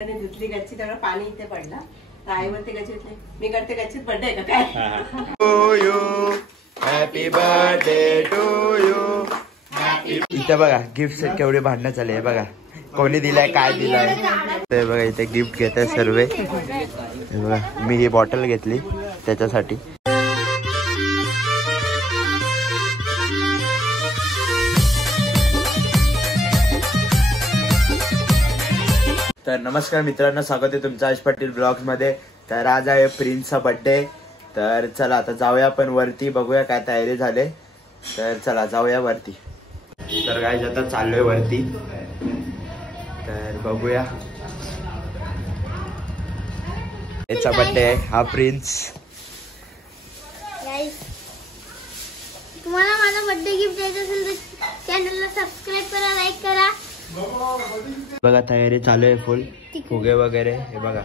धुतली गच्ची तेवढं पाणी इथे पडला तर आईवरती गच्चीतले मी करते गच्चीत बर्थडे का काय to you happy birthday to you. इथे बघा गिफ्ट केवढे भांडणं चालले आहे बघा, कोणी दिलाय काय दिलाय ते बघा. इथे गिफ्ट घेत आहे सर्व. हे बघा मी ही बॉटल घेतली त्याच्यासाठी. तर नमस्कार मित्रांनो, स्वागत आहे तुमचं आज पाटील ब्लॉग्स मध्ये. तर आज आहे प्रिन्सचा बर्थडे. तर चला आता जाऊया आपण वरती, बघूया काय तयारी झाले. तर चला जाऊया वरती. तर गाईज आता चाललोय वरती, तर बघूया. याचा बर्थडे आहे हा प्रिन्स. तुम्हाला माझा बर्थडे गिफ्ट द्यायचं असेल तर चॅनलला सबस्क्राइब करा, लाईक करा. बघा तयारी चालू आहे फुल, फुगे वगैरे. हे बघा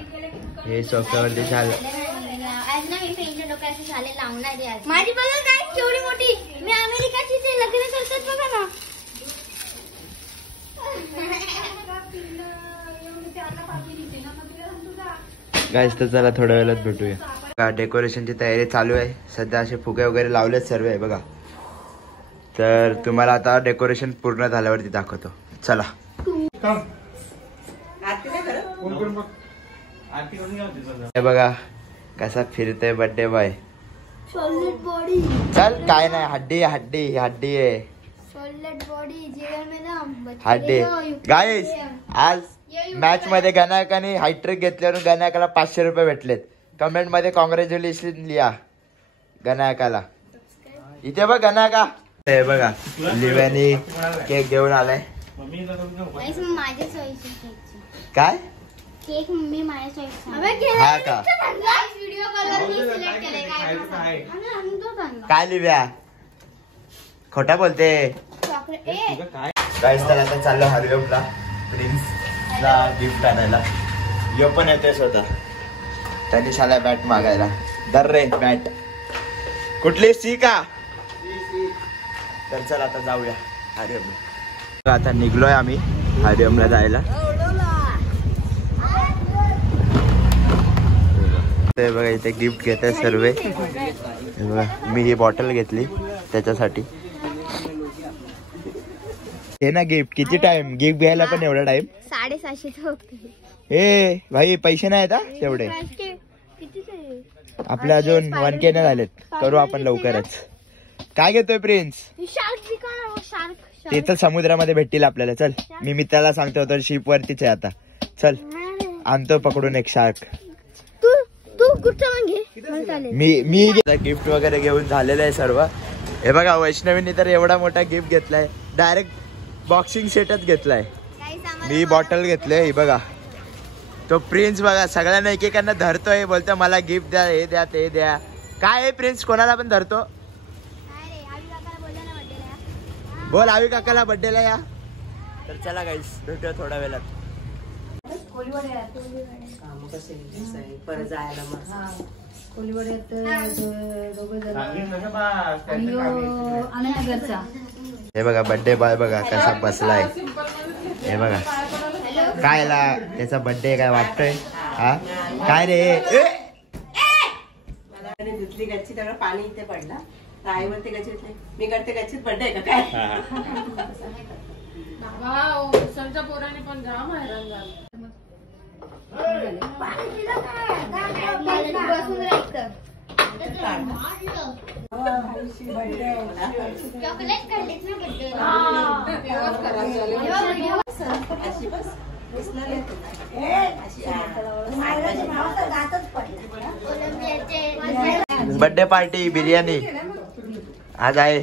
हे सोफ्यावरती चालू. आज ना मी फ्रेंडच्या डोक्याची झाले लावणार आहे. माझी बघा काय केवढी मोठी, मी अमेरिकाची ते लग्न करतात बघा ना. गाईस तर चला थोड्या वेळात भेटूया. डेकोरेशनची तयारी चालू आहे सध्या, असे फुगे वगैरे लावलेत सर्व आहे बघा. तर तुम्हाला आता डेकोरेशन पूर्ण झाल्यावरती दाखवतो. चला. हे बघा कसा फिरतोय बर्थडे बॉय. Solid body. चल काय नाही, हड्डी हड्डी हड्डी आहे. सॉलिड बॉडी जेवण में ना हड्डी. गाईस आज मॅच मध्ये गणाकाने हायट्रिक घेतल्यावर गणाकाला 500 रुपये भेटलेत. कमेंट मध्ये कॉंग्रॅच्युलेशन लिहा गणाकाला. इथे बघ गणाका. हे बघा लिव्यानी केक घेऊन आलाय. माझ्या चॉईसची काय केक मम्मी माझ्या चॉईस. हा का व्हिडिओ कॉलवर मी सिलेक्ट केले. काय लिव्या खोटा बोलते. गाईस तर आता चाललो हरिओमला प्रिन्सला गिफ्ट आणायला. यो पण येतोय स्वतः. त्यांनी शाला बॅट मागायला. दर रे बॅट कुठली सी का. तर चला आता जाऊया हरिओमला. आता निघलोय आम्ही हरिओमला जायला. ते बघा इथे गिफ्ट घेत आहे सर्व. हे बघा मी ही बॉटल घेतली त्याच्यासाठी. हे ना गिफ्ट किती टाइम गिफ्ट घ्यायला पण एवढा टाइम. 650. ए भाई पैसे नाही का तेवढे आपले अजून 1K नाही झालेत. करू आपण लवकरच. काय घेतोय प्रिन्स. ते तर समुद्रामध्ये भेटतील आपल्याला. चल मी मित्राला सांगतो तर शिप वरतीच आहे आता. चल आणतो पकडून एक शार्क. मी गिफ्ट वगैरे घेऊन झालेलं आहे सर्व. हे बघा वैष्णवीने तर एवढा मोठा गिफ्ट घेतलाय. डायरेक्ट बॉक्सिंग सेटच घेतलाय. मी बॉटल घेतले. ही बघा तो प्रिन्स बघा सगळ्यांना एकेकांना धरतोय. बोलतो मला गिफ्ट द्या, हे द्या ते द्या. काय आहे प्रिन्स कोणाला पण धरतो. बोल आवी काकाला बर्थडेला या. तर चला गाईस भेटूया थोड्या वेळात. परत जायला मग हे बघा बर्थडे बॉय बघा कसा बसलाय. हे बघा काय त्याचा बर्थडे काय वाटतोय. हा काय रे. धुतली गच्ची तेवढं पाणी इथे पडला तर आईवरती गच्चीतले मी करते गच्चीत बर्थडे का काय पोराने पण जाम हैराण झालं. बर्थडे पार्टी बिर्याणी आज आहे.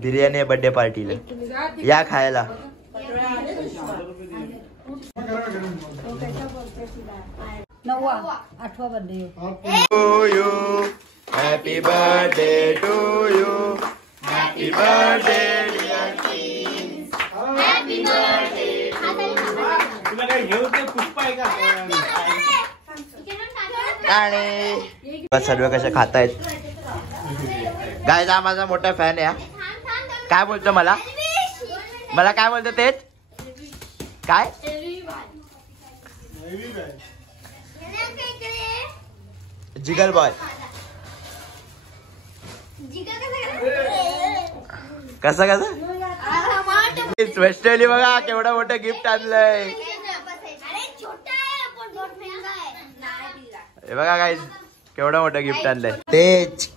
बिर्याणी आहे बर्थडे पार्टीला. या खायला. 9वा 8वा birthday. To you happy birthday to you. Happy birthday dear Prince. Happy birthday. तुला काय घेऊ ते पुष्पा आहे का. आणि सर्व कशा खातायत. गाईज हा माझा मोठा फॅन आहे. काय बोलतो मला काय बोलतो तेच काय जिगल बॉय कसा वैष्णवी बघा केवढा मोठं गिफ्ट आणलंय हे बघा गाईस केवढं मोठं गिफ्ट आणलंय तेच.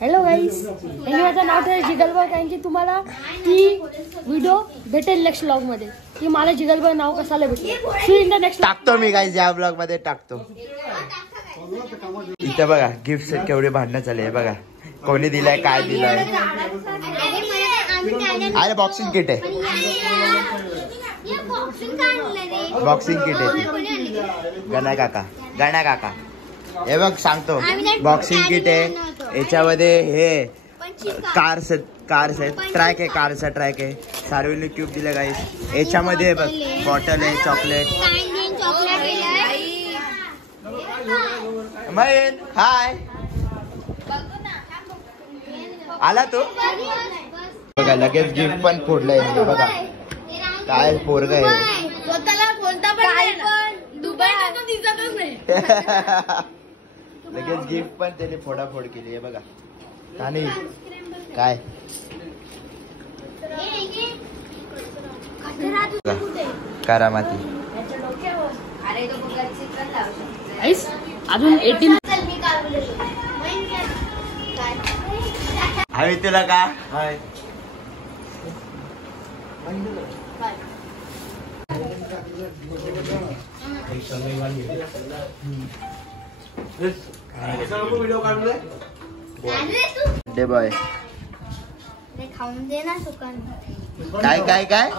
हॅलो गाईस माझं नाव आहे जिगलबॉय कारण की तुम्हाला ती व्हिडिओ भेटेल नेक्स्ट ब्लॉग मध्ये की मला जिगलबॉय नाव कशाला भेटेल नेक्स्ट टाकतो मी गाईस या ब्लॉग मध्ये टाकतो. इथे बघा गिफ्ट सेट केवढे भांडणं चालले बघा कोणी दिलाय काय दिलाय. अरे बॉक्सिंग किट आहे बॉक्सिंग किट आहे गणा काका हे बघ सांगतो बॉक्सिंग किट आहे याच्यामध्ये हे कार्स आहेत ट्रॅक आहे कारचा ट्रॅक आहे सार्वजनिक क्यूब दिले गाईस याच्यामध्ये बघ बॉटल आहे चॉकलेट मयन हाय आला तू बघा लगेच गिफ्ट पण फोडलंय बघा काय पोरग आहे लगेच गिफ्ट पण त्याने फोडाफोड केली आहे बघा आणि काय करामाती अजून 18 हवी तुला का हाय डे बॉय खाऊन दे ना सुकान काय काय काय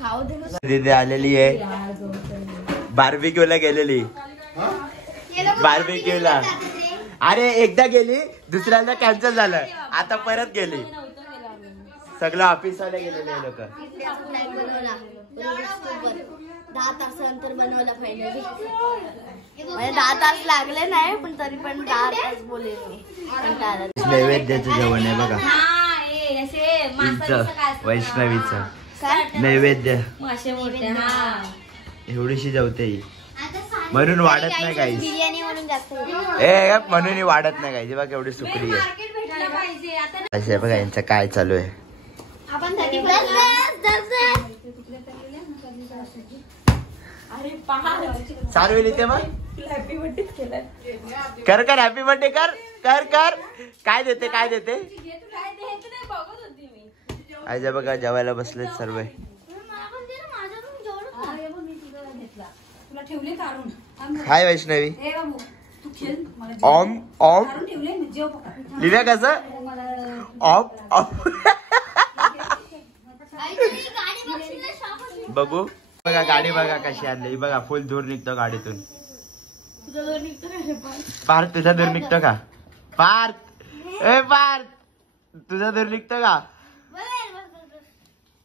खाऊ दे ना दीदी आलेली आहे बार्बिक्यूला गेलेली बार्बिक्यूला अरे एकदा गेली दुसऱ्यांदा कॅन्सल झालं आता परत गेली सगळं ऑफिस वाले गेलेले लोक 10 तासानंतर बनवला फायनली म्हणजे 10 तास लागले नाही पण तरी पण 10 तास बोले नैवेद्याचं जेवण आहे बघा वैष्णवीचं नैवेद्य एवढीशी जेवते ही म्हणून वाढत नाही काही बिर्याणी म्हणून जास्त ए म्हणून ही वाढत नाही काही बघा एवढी सुकडी आहे असे बघा यांचं काय चालू आहे आपण चालू ते मग कर कर हॅपी बर्थडे कर कर कर काय देते काय देते आजा बघा जेवायला बसले सर्व हाय वैष्णवी ओम ओम लिव्या कसं ऑफ ऑफ बघू बघा गाडी बघा कशी आणली बघा फुल दूर निघतो गाडीतून पार्थ तुझा दूर निघतो का पार्थ ए पार्थ तुझा दूर निघतो का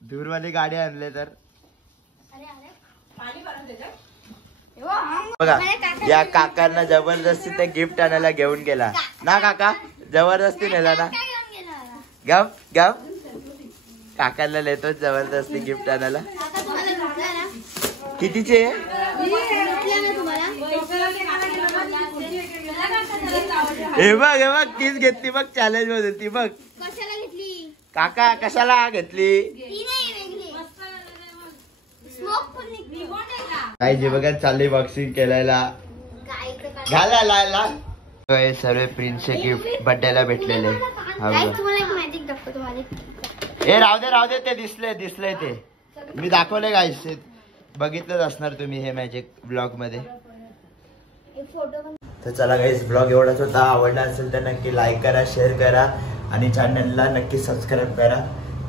दूरवाली गाडी आणले तर बघा या काकांना जबरदस्ती ते गिफ्ट आणायला घेऊन गेला ना काका जबरदस्ती नेला ना गप गप काकांना नेतो जबरदस्ती गिफ्ट आणायला कितीचे हे बघ तीच घेतली बघ चॅलेंज मध्ये ती बघ काका कशाला घेतली काय जे बघा चालली बॉक्सिंग केलायला घालायला सर्व प्रिन्सचे गिफ्ट बर्थडेला भेटलेले हे राहू दे ते दिसले ते मी दाखवले गाईस बघितलंच असणार तुम्ही हे मॅजिक ब्लॉग मध्ये तर चला गाईस ब्लॉग एवढाच होता आवडला असेल तर नक्की लाईक करा शेअर करा आणि चॅनलला नक्की सबस्क्राईब करा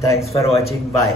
थँक्स फॉर वॉचिंग बाय.